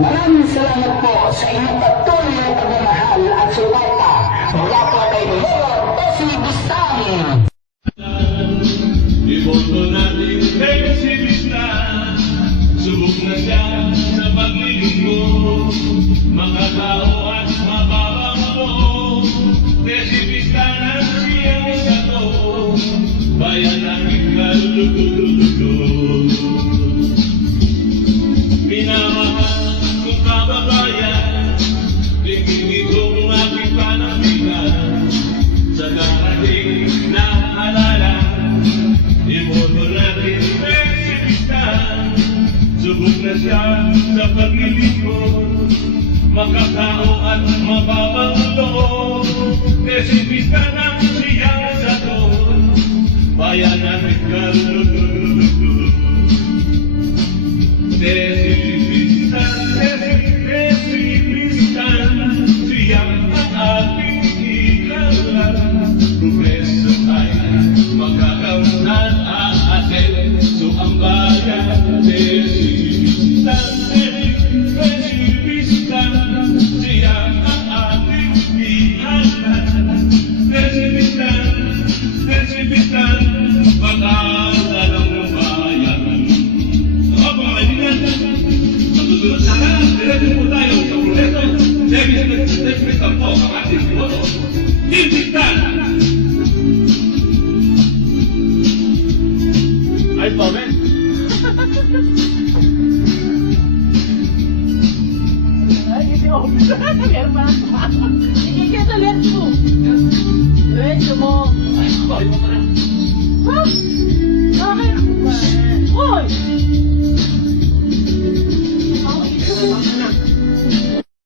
Maraming salamat po sa inyong patuloy na pagmamahal at suporta mula po kay Mayor Tessie Bistani. Iboto natin Tessie Bista, subok na siya sa paglilinggo, makatao at mababang loob. Tessie Bista na siyang sato, bayan natin kaluluto. Minamahal kong kababayan, tingin itong aking panamigan, sa darating na alala. Iboto natin Tessie Bista, subok na siya sa paglilingkod, makatao at mababang loob. Tessie Bista na siyang sato, bayan natin kaluluto. Tessie Bista, Tessie Bista, siyang ang ating ikalaran. Progreso ay magkakaroon aatin, so ang bayan. Tessie Bista, Tessie Bista, siyang ang ating ikalaran. Tessie Bista, Tessie Bista, pag-aaral ng bayan. Mga kaibigan, masusunod na lang, diretso po tayo sa progreso. Tessie Bista po ang ating iboto. Imbistan! Ay, Pame? Ay, hindi ako. Meron pa ako. Sige, kaya diretso mo. Diretso mo. Ay, bakit mo na? Ha? Bakit? Hoy! Ako, isa mo.